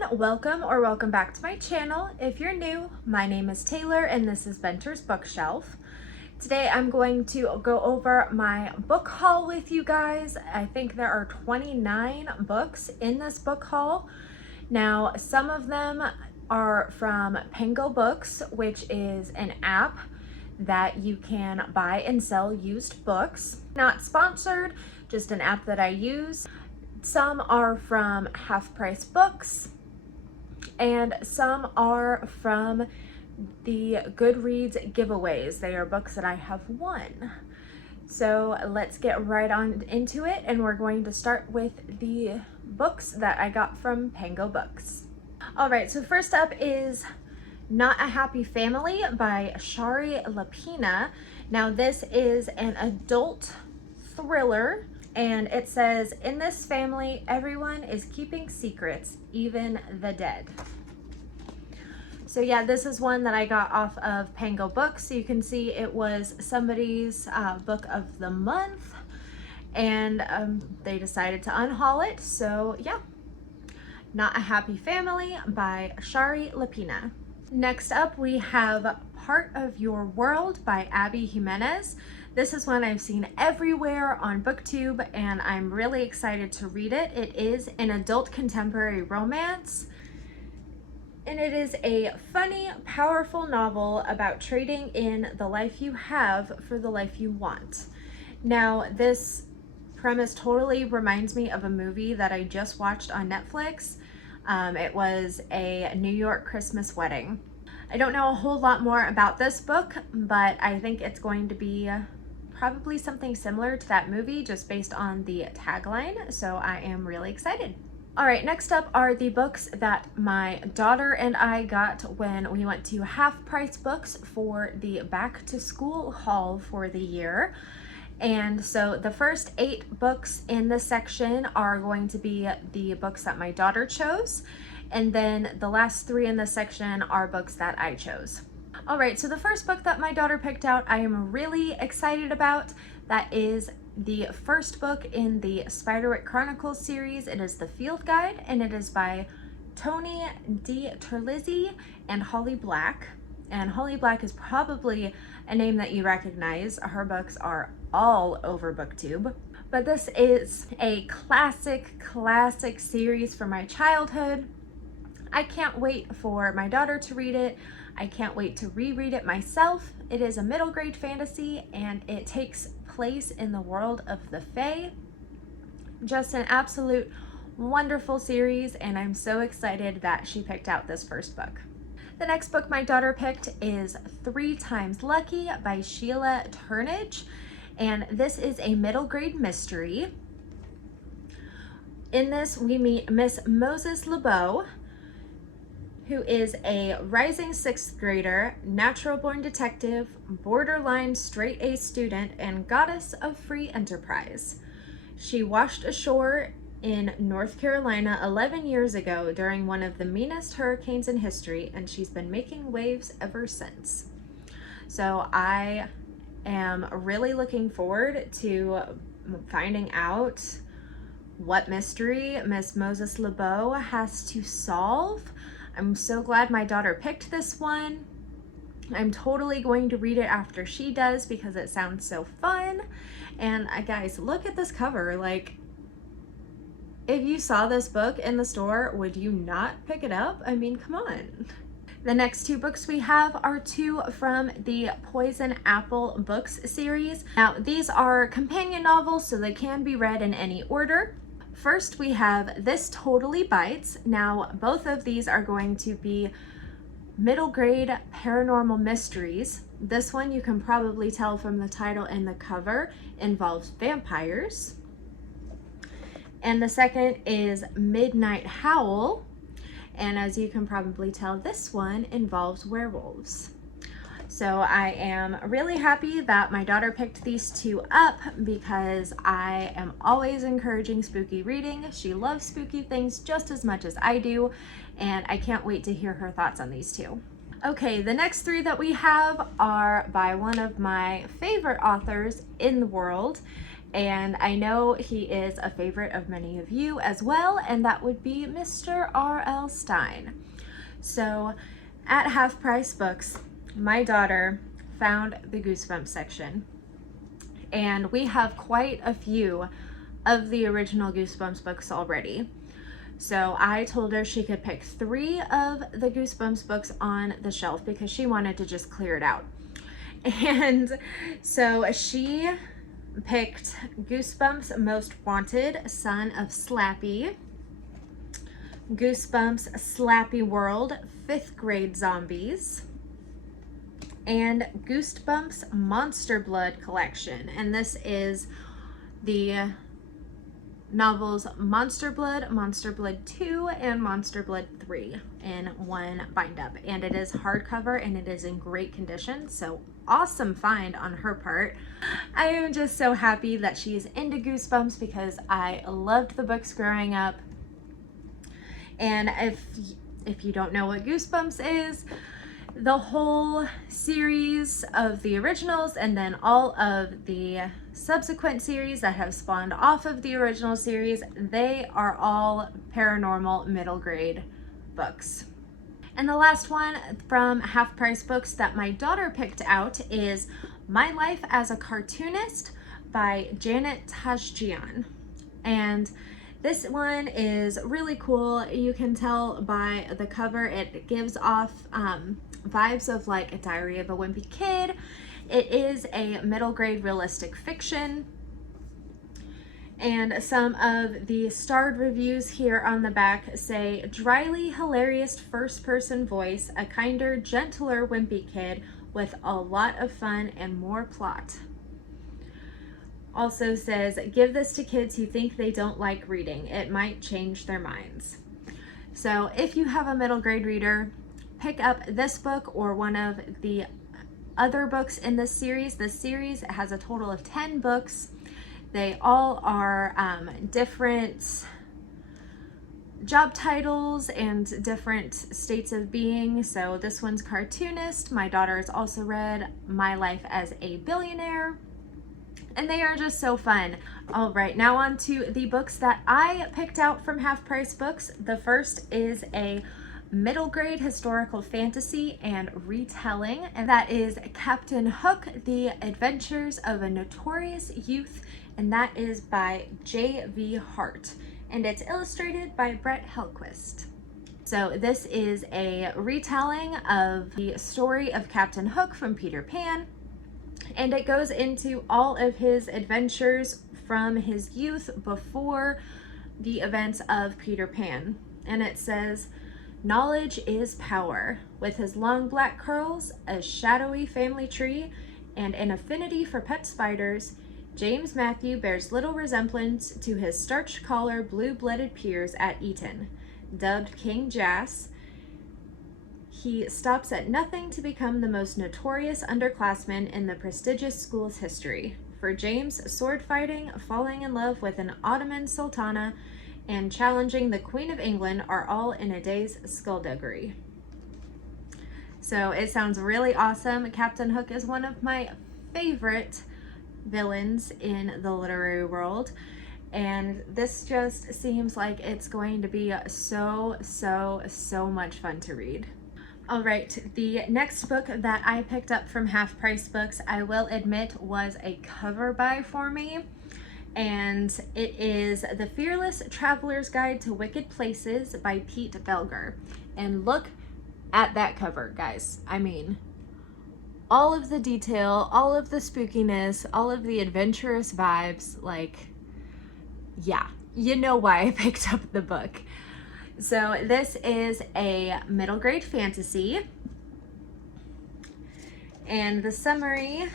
everyone, welcome back to my channel. If you're new, my name is Taylor and this is Venter's Bookshelf. Today I'm going to go over my book haul with you guys. I think there are 29 books in this book haul. Now some of them are from Pango Books, which is an app that you can buy and sell used books. Not sponsored, just an app that I use. Some are from Half Price Books, and some are from the Goodreads giveaways. They are books that I have won. So let's get right on into it, and we're going to start with the books that I got from Pango Books. All right, so first up is Not a Happy Family by Shari Lapina. Now this is an adult thriller. And it says, in this family, everyone is keeping secrets, even the dead. So yeah, this is one that I got off of Pango Books. So you can see it was somebody's book of the month, and they decided to unhaul it. So yeah, Not a Happy Family by Shari Lapina. Next up, we have Part of Your World by Abby Jimenez. This is one I've seen everywhere on BookTube, and I'm really excited to read it. It is an adult contemporary romance, and it is a funny, powerful novel about trading in the life you have for the life you want. Now, this premise totally reminds me of a movie that I just watched on Netflix. It was a New York Christmas wedding. I don't know a whole lot more about this book, but I think it's going to be probably something similar to that movie just based on the tagline, so I am really excited. All right, next up are the books that my daughter and I got when we went to Half Price Books for the back to school haul for the year. And so the first 8 books in this section are going to be the books that my daughter chose, and then the last 3 in this section are books that I chose. All right, so the first book that my daughter picked out, I am really excited about. That is the first book in the Spiderwick Chronicles series. It is the Field Guide, and it is by Tony D. Terlizzi and Holly Black. And Holly Black is probably a name that you recognize. Her books are all over BookTube. But this is a classic series from my childhood. I can't wait for my daughter to read it. I can't wait to reread it myself. It is a middle grade fantasy, and it takes place in the world of the Fae. Just an absolute wonderful series, and I'm so excited that she picked out this first book. The next book my daughter picked is 3 Times Lucky by Sheila Turnage, and this is a middle grade mystery. In this, we meet Miss Moses LeBeau, who is a rising 6th grader, natural-born detective, borderline straight-A student, and goddess of free enterprise. She washed ashore in North Carolina 11 years ago during one of the meanest hurricanes in history, and she's been making waves ever since. So I am really looking forward to finding out what mystery Miss Moses LeBeau has to solve. I'm so glad my daughter picked this one. I'm totally going to read it after she does because it sounds so fun. And guys, look at this cover. Like, if you saw this book in the store, would you not pick it up? I mean, come on. The next 2 books we have are 2 from the Poison Apple Books series. Now, these are companion novels, so they can be read in any order. First, we have This Totally Bites. Now, both of these are going to be middle grade paranormal mysteries. This one, you can probably tell from the title and the cover, involves vampires. And the second is Midnight Howl. And as you can probably tell, this one involves werewolves. So I am really happy that my daughter picked these 2 up because I am always encouraging spooky reading. She loves spooky things just as much as I do, and I can't wait to hear her thoughts on these 2. Okay, the next 3 that we have are by one of my favorite authors in the world, And I know he is a favorite of many of you as well, and that would be Mr. R.L. Stine. So at Half Price Books, my daughter found the Goosebumps section, and we have quite a few of the original Goosebumps books already. So I told her she could pick 3 of the Goosebumps books on the shelf because she wanted to just clear it out. And so she picked Goosebumps Most Wanted, Son of Slappy, Goosebumps Slappy World, 5th Grade Zombies, and Goosebumps Monster Blood Collection. And this is the novels Monster Blood, Monster Blood 2, and Monster Blood 3 in one bind up. And it is hardcover and it is in great condition. So awesome find on her part. I am just so happy that she's into Goosebumps because I loved the books growing up. And if you don't know what Goosebumps is, the whole series of the originals and then all of the subsequent series that have spawned off of the original series, they are all paranormal middle grade books. And the last one from Half Price Books that my daughter picked out is My Life as a Cartoonist by Janet Tashjion. And this one is really cool. You can tell by the cover, it gives off vibes of like a Diary of a Wimpy Kid. It is a middle grade realistic fiction. And some of the starred reviews here on the back say, dryly hilarious first person voice, a kinder, gentler wimpy kid with a lot of fun and more plot. Also says, give this to kids who think they don't like reading. It might change their minds. So if you have a middle grade reader, pick up this book or one of the other books in this series. This series has a total of 10 books. They all are different job titles and different states of being. So this one's Cartoonist. My daughter has also read My Life as a Billionaire. And they are just so fun. All right, now on to the books that I picked out from Half Price Books. The first is a middle grade historical fantasy and retelling, and that is Captain Hook, The Adventures of a Notorious Youth, and that is by J.V. Hart, and it's illustrated by Brett Hellquist. So this is a retelling of the story of Captain Hook from Peter Pan, and it goes into all of his adventures from his youth before the events of Peter Pan. And it says, knowledge is power. With his long black curls, a shadowy family tree, and an affinity for pet spiders, James Matthew bears little resemblance to his starched collar, blue-blooded peers at Eton. Dubbed King Jas, he stops at nothing to become the most notorious underclassman in the prestigious school's history. For James, sword fighting, falling in love with an Ottoman sultana, and challenging the Queen of England are all in a day's skullduggery. So it sounds really awesome. Captain Hook is one of my favorite villains in the literary world, and this just seems like it's going to be so much fun to read. All right, the next book that I picked up from Half Price Books, I will admit, was a cover buy for me. And it is The Fearless Traveler's Guide to Wicked Places by Pete Belger. And look at that cover, guys. I mean, all of the detail, all of the spookiness, all of the adventurous vibes, like, yeah, you know why I picked up the book. So this is a middle grade fantasy, and the summary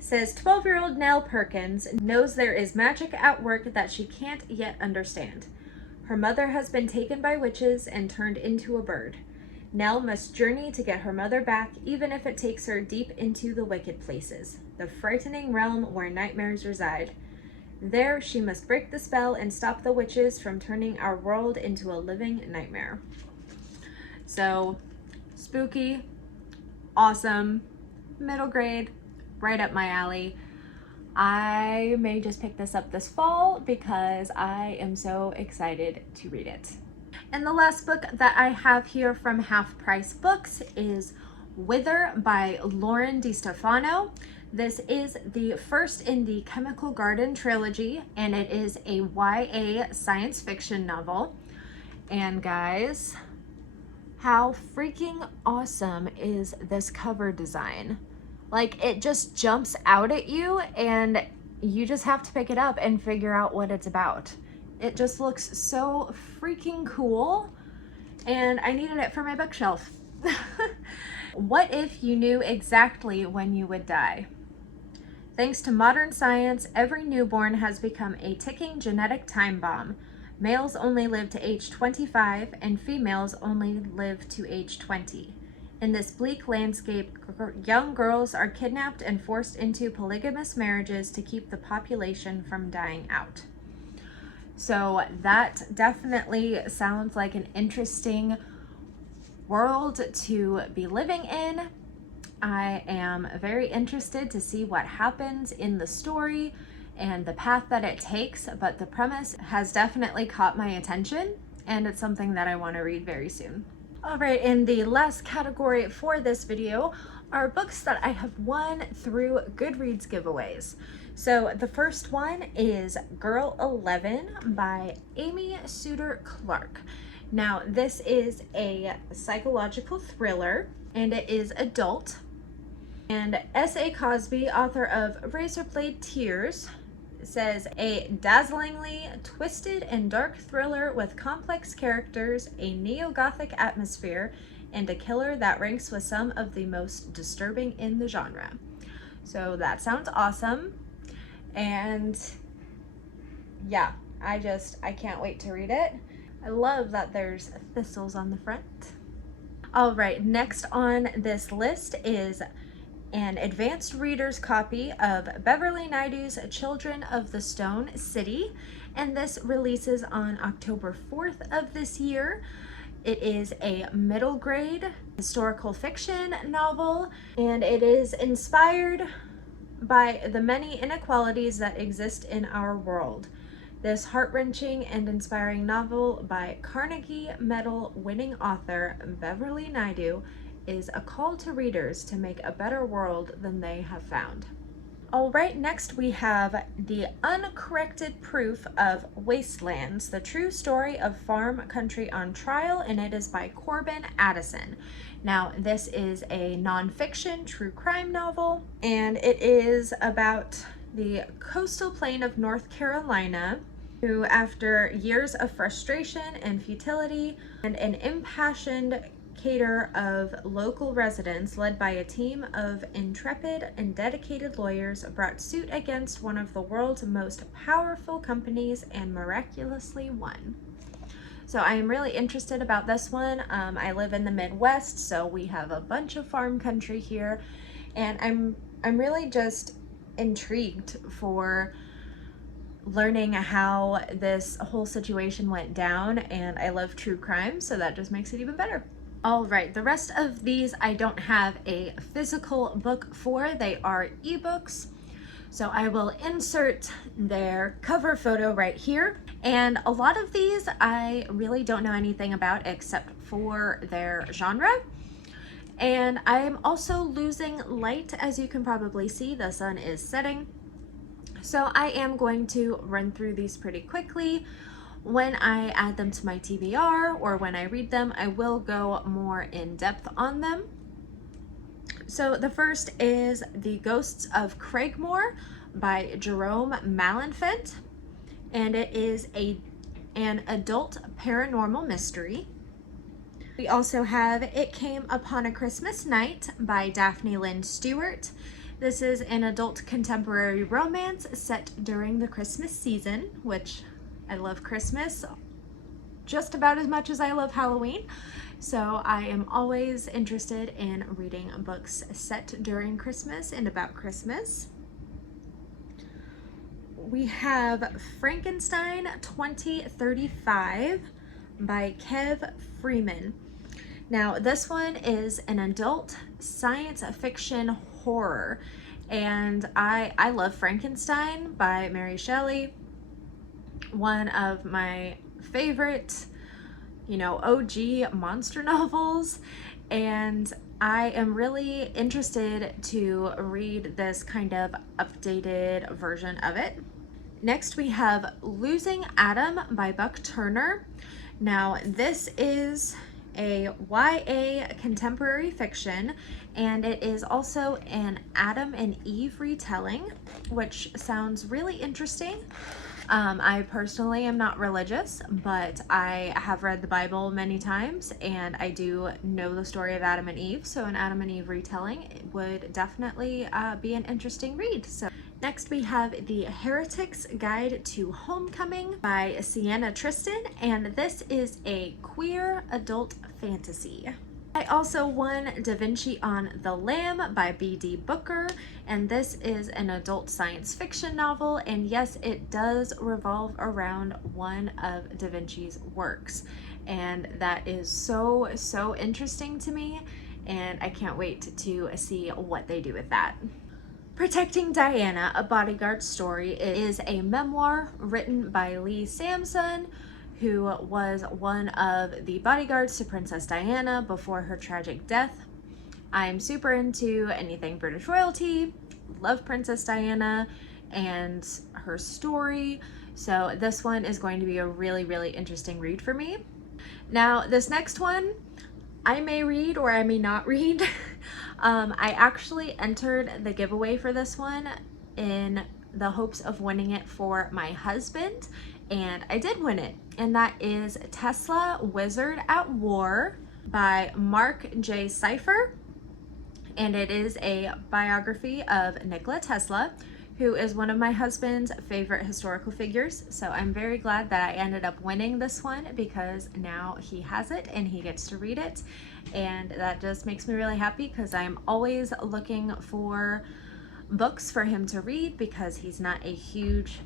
says 12-year-old Nell Perkins knows there is magic at work that she can't yet understand. Her mother has been taken by witches and turned into a bird. Nell must journey to get her mother back, even if it takes her deep into the wicked places, the frightening realm where nightmares reside. There, she must break the spell and stop the witches from turning our world into a living nightmare. So, spooky, awesome, middle grade, right up my alley. I may just pick this up this fall because I am so excited to read it. And the last book that I have here from Half Price Books is Wither by Lauren Stefano. This is the first in the Chemical Garden trilogy, and it is a YA science fiction novel. And guys, how freaking awesome is this cover design? Like, it just jumps out at you and you just have to pick it up and figure out what it's about. It just looks so freaking cool, and I needed it for my bookshelf. What if you knew exactly when you would die? Thanks to modern science, every newborn has become a ticking genetic time bomb. Males only live to age 25 and females only live to age 20. In this bleak landscape, young girls are kidnapped and forced into polygamous marriages to keep the population from dying out. So that definitely sounds like an interesting world to be living in. I am very interested to see what happens in the story and the path that it takes, but the premise has definitely caught my attention, and it's something that I want to read very soon. All right, in the last category for this video are books that I have won through Goodreads giveaways. So the first one is Girl 11 by Amy Suter Clark. Now this is a psychological thriller and it is adult. And S.A. Cosby, author of Razorblade Tears, says a dazzlingly twisted and dark thriller with complex characters, a neo-gothic atmosphere, and a killer that ranks with some of the most disturbing in the genre. So that sounds awesome. And yeah, I can't wait to read it. I love that there's thistles on the front. All right, next on this list is an advanced reader's copy of Beverly Naidoo's Children of the Stone City, and this releases on October 4th of this year. It is a middle grade historical fiction novel, and it is inspired by the many inequalities that exist in our world. This heart-wrenching and inspiring novel by Carnegie Medal winning author Beverly Naidoo is a call to readers to make a better world than they have found. All right, next we have The Uncorrected Proof of Wastelands, the true story of farm country on trial, and it is by Corbin Addison. Now, this is a nonfiction true crime novel, and it is about the coastal plain of North Carolina, who, after years of frustration and futility and an impassioned cater of local residents led by a team of intrepid and dedicated lawyers, brought suit against one of the world's most powerful companies and miraculously won. So I am really interested about this one. I live in the Midwest, so we have a bunch of farm country here, and I'm really just intrigued for learning how this whole situation went down, and I love true crime, so that just makes it even better. All right, the rest of these I don't have a physical book for. They are ebooks. So I will insert their cover photo right here. And a lot of these I really don't know anything about except for their genre. And I'm also losing light, as you can probably see. The sun is setting. So I am going to run through these pretty quickly. When I add them to my TBR or when I read them, I will go more in depth on them. So the first is The Ghosts of Craigmore by Jerome Malinfent, and it is an adult paranormal mystery. We also have It Came Upon a Christmas Night by Daphne Lynn Stewart. This is an adult contemporary romance set during the Christmas season, which I love Christmas just about as much as I love Halloween. So I am always interested in reading books set during Christmas and about Christmas. We have Frankenstein 2035 by Kev Freeman. Now this one is an adult science fiction horror, And I love Frankenstein by Mary Shelley, one of my favorite, OG monster novels. And I am really interested to read this kind of updated version of it. Next, we have Losing Adam by Buck Turner. Now, this is a YA contemporary fiction, and it is also an Adam and Eve retelling, which sounds really interesting. I personally am not religious, but I have read the Bible many times, and I do know the story of Adam and Eve, so an Adam and Eve retelling would definitely be an interesting read. So next we have The Heretics Guide to Homecoming by Sienna Tristan, and this is a queer adult fantasy. I also won Da Vinci on the Lamb by B.D. Booker, and this is an adult science fiction novel, and yes, it does revolve around one of Da Vinci's works, and that is so interesting to me, and I can't wait to see what they do with that. Protecting Diana, a bodyguard story, is a memoir written by Lee Samson, who was one of the bodyguards to Princess Diana before her tragic death. I'm super into anything British royalty, love Princess Diana and her story, so this one is going to be a really interesting read for me. Now, this next one, I may read or I may not read. I actually entered the giveaway for this one in the hopes of winning it for my husband, and I did win it, and that is Tesla Wizard at War by Mark J. Cipher, and it is a biography of Nikola Tesla, who is one of my husband's favorite historical figures. So I'm very glad that I ended up winning this one, because now he has it and he gets to read it, and that just makes me really happy, because I'm always looking for books for him to read because he's not a huge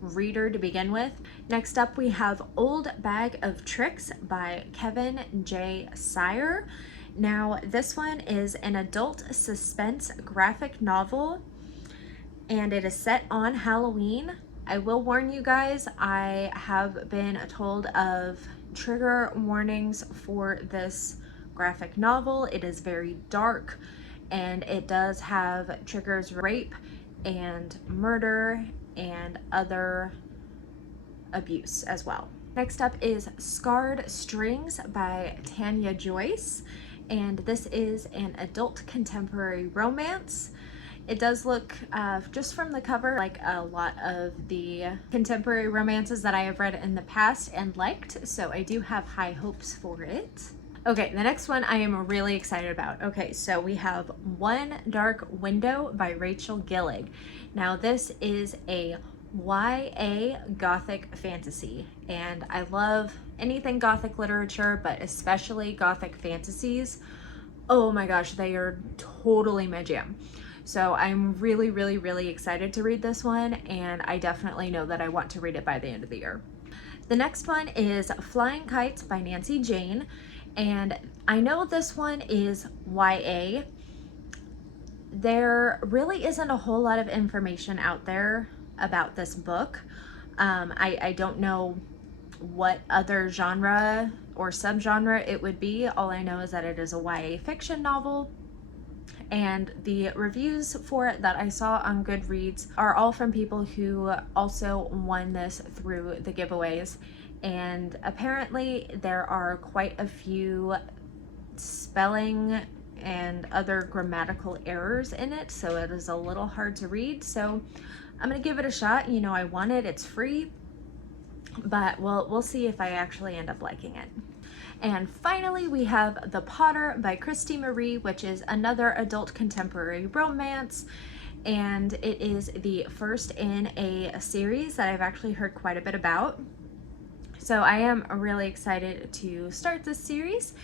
reader to begin with. Next up, we have Old Bag of Tricks by Kevin J. Sire. Now, this one is an adult suspense graphic novel, and it is set on Halloween. I will warn you guys, I have been told of trigger warnings for this graphic novel. It is very dark, and it does have triggers rape and murder and other abuse as well. Next up is Scarred Strings by Tanya Joyce, and this is an adult contemporary romance. It does look, just from the cover, like a lot of the contemporary romances that I have read in the past and liked, so I do have high hopes for it. Okay, the next one I am really excited about. Okay, so we have One Dark Window by Rachel Gillig. Now, this is a YA Gothic fantasy, and I love anything Gothic literature, but especially Gothic fantasies. Oh my gosh, they are totally my jam. So I'm really excited to read this one, and I definitely know that I want to read it by the end of the year. The next one is Flying Kites by Nancy Jane, and I know this one is YA. There really isn't a whole lot of information out there about this book. I don't know what other genre or subgenre it would be. All I know is that it is a YA fiction novel, and the reviews for it that I saw on Goodreads are all from people who also won this through the giveaways, and apparently there are quite a few spelling and other grammatical errors in it, so it is a little hard to read. So I'm gonna give it a shot. You know, I won it, it's free, but we'll see if I actually end up liking it. And finally, we have The Potter by Christy Marie, which is another adult contemporary romance, and it is the first in a series that I've actually heard quite a bit about. So I am really excited to start this series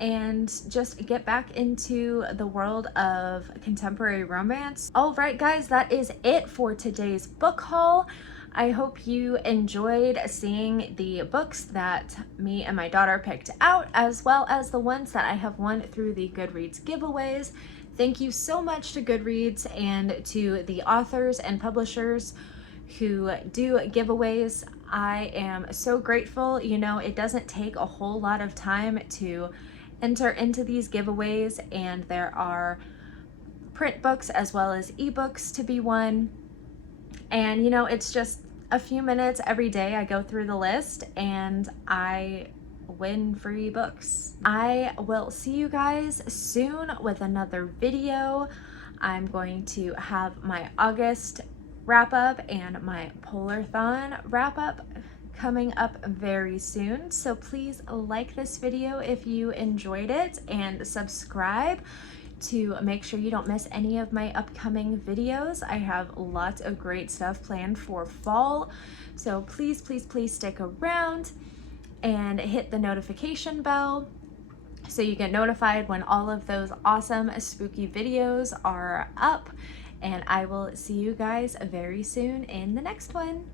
and just get back into the world of contemporary romance. All right, guys, that is it for today's book haul. I hope you enjoyed seeing the books that me and my daughter picked out, as well as the ones that I have won through the Goodreads giveaways. Thank you so much to Goodreads and to the authors and publishers who do giveaways. I am so grateful. You know, it doesn't take a whole lot of time to enter into these giveaways, and there are print books as well as ebooks to be won. And you know, it's just a few minutes every day. I go through the list and I win free books. I will see you guys soon with another video. I'm going to have my August wrap up and my Polarthon wrap up coming up very soon. So please like this video if you enjoyed it and subscribe to make sure you don't miss any of my upcoming videos. I have lots of great stuff planned for fall. So please, please, please stick around and hit the notification bell so you get notified when all of those awesome spooky videos are up. And I will see you guys very soon in the next one.